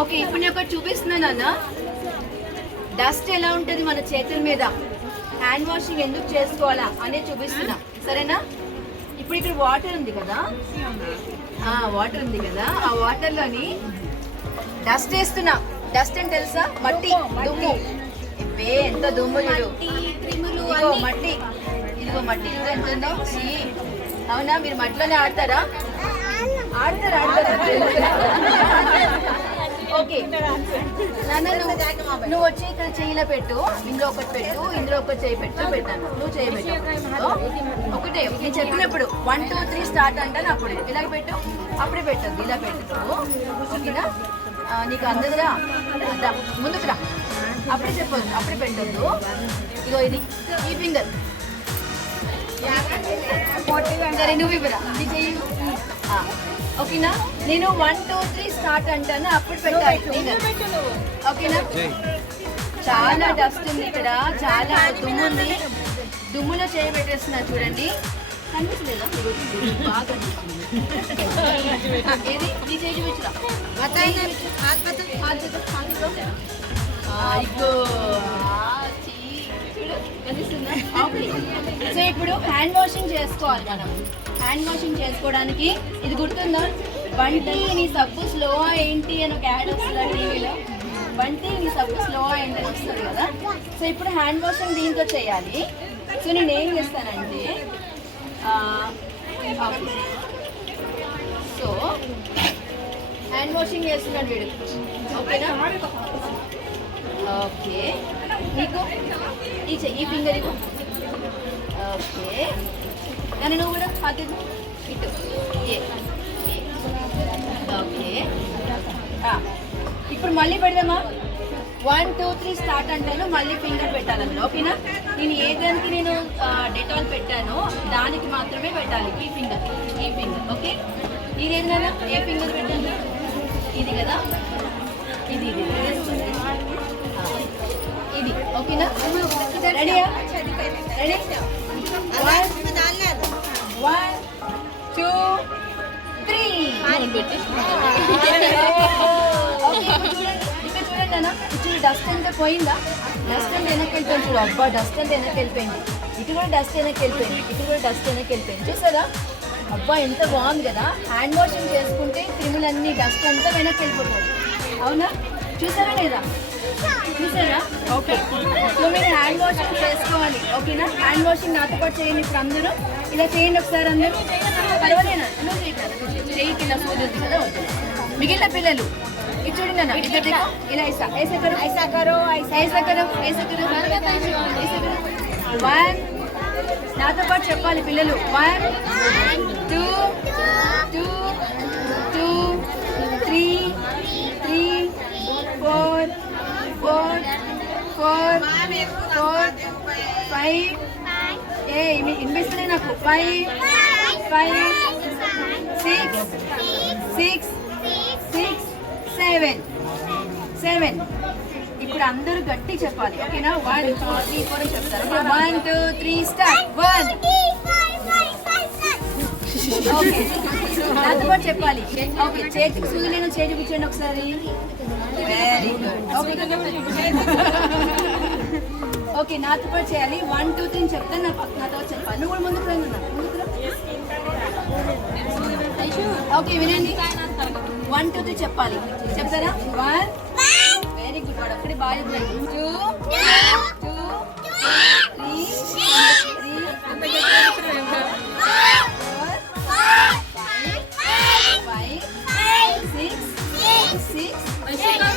Okay, ఇప్పుడు నేను ఒకటి చూపిస్తున్నాను అన్న. డస్ట్ ఎలా ఉంటుంది మన చేతుల మీద, హ్యాండ్ వాషింగ్ ఎందుకు చేసుకోవాలా అనేది చూపిస్తున్నా, సరేనా? ఇప్పుడు ఇక్కడ వాటర్ ఉంది కదా, వాటర్ ఉంది కదా, ఆ వాటర్లోని డస్ట్ వేస్తున్నా. డస్ట్ అని తెలుసా? మట్టి, దుమ్ము. ఎంత దుమ్ము చూడు, ఇదిగో మట్టి, ఇదిగో మట్టి చూడు ఎంత ఉందో. అవునా, మీరు మట్టిలోనే ఆడతారా? ఆడతారా? ఓకే నాన్న, నువ్వు వచ్చి ఇక్కడ చెయ్యిలో పెట్టు, ఇందులో ఒకటి పెట్టు, ఇందులో ఒకటి చేయి పెట్టు, పెట్టాను. నువ్వు చేయి పెట్టు, ఒకటే నేను చెప్పినప్పుడు 1 2 3 స్టార్ట్ అంటాను. అప్పుడు ఇలాగ పెట్టు, అప్పుడే పెట్టద్దు, ఇలా పెట్టు. ఓకేనా? నీకు అందదురా, ముందుకు రా, అప్పుడే చెప్పొద్దు, అప్పుడే పెట్టద్దు. ఇగో ఇది ఈ ఫింగర్, సరే నువ్వు ఇవ్వరా, నీ చెయ్యి. ఓకేనా? నేను 1 2 3 స్టార్ట్ అంటాను, అప్పుడు పెట్టాలి. ఓకేనా? చాలా డస్ట్ ఉంది ఇక్కడ, చాలా దుమ్ము ఉంది. దుమ్ములో చేయి పెట్టేస్తున్నా చూడండి. కనిపించలేదా? బాగా ఏది నీ చేయి చూపించరా? సో ఇప్పుడు హ్యాండ్ వాషింగ్ చేసుకోవాలి మనం. హ్యాండ్ వాషింగ్ చేసుకోవడానికి ఇది గుర్తుందా? బంటి నీ సబ్బు స్లో ఏంటి అని ఒక యాడ్ వస్తుంది టీవీలో. బంటి నీ సబ్బు స్లో ఏంటి అని వస్తుంది కదా. సో ఇప్పుడు హ్యాండ్ వాషింగ్ దీంతో చేయాలి. సో నేను ఏం చేస్తానంటే, సో హ్యాండ్ వాషింగ్ చేస్తున్నాడు వీడు. ఓకేనా? ఓకే, నీకు ఈ ఫింగర్ ఇవ్వు. ఓకే, కానీ నువ్వు కూడా అది ఇటు. ఓకే, ఇప్పుడు మళ్ళీ పెడదామా? 1 2 3 స్టార్ట్ అంటాను, మళ్ళీ ఫింగర్ పెట్టాలండి. ఓకేనా? నేను ఏ దానికి నేను డెటాల్ పెట్టానో దానికి మాత్రమే పెట్టాలి. ఈ ఫింగర్, ఈ ఫింగర్. ఓకే, ఇదేంటన్నా ఏ ఫింగర్ పెట్టండి? ఇది కదా, ఇది ఇది ఇది. ఓకేనా? రెడీయా? రెడీ? 1 2 3. చూడండి అన్న, ఇప్పుడు డస్ట్ అంతా పోయిందా? డస్ట్ అంతా వెనక్కి వెళ్ళిపోయింది చూడు. అబ్బా, డస్ట్ అంతా వెనక్కి వెళ్ళిపోయింది. ఇటు కూడా డస్ట్ వెనక్కి వెళ్ళిపోయింది, ఇటు కూడా డస్ట్ వెనక్కి వెళ్ళిపోయింది. చూసారా? అబ్బా, ఎంత బాగుంది కదా. హ్యాండ్ వాషింగ్ చేసుకుంటే క్రిములన్నీ డస్ట్ అంతా వెనక్కి వెళ్ళిపోతుంది. అవునా? చూసారా లేదా? చూసారా? ఓకే, సో మీరు హ్యాండ్ వాషింగ్ చేసుకోవాలి. ఓకేనా? హ్యాండ్ వాషింగ్ నాతో పాటు చేయండి. ఇప్పుడు అందరూ ఇలా చేయండి ఒకసారి. అందరూ పర్వాలేనా? నువ్వు చేయికి ఇలా సూదుంది కదా. మిగిలిన పిల్లలు ఇది చూడండి అన్న, ఇద్దరు ఇలా ఐసా కరో. 1 నాతో పాటు చెప్పాలి పిల్లలు. 1 2 2 2 3 3 4 4 4 4 5. ఇన్వెస్ట్లే నాకు. 5 5 6 6 6 7 7. ఇప్పుడు అందరూ గట్టి చెప్పాలి. ఓకేనా? 1 2 3 4 చెప్తారు. 1 2 3 స్టార్ట్. 1 ఓకే, నాతో పాటు చెప్పాలి. ఓకే, చేతికి సూది నేను చేతి చూపించండి ఒకసారి. Very good. ఓకే, నాతో పాటు చేయాలి. 1 2 3 చెప్తాను, నాతో చెప్పాలి. నువ్వు కూడా ముందుకు రండి. ఓకే, వినండి. 1 2 3 చెప్పాలి. చెప్తారా? 1 వెరీ గుడ్. వాడు అక్కడే బాగా 2 2 3 4 5 6 6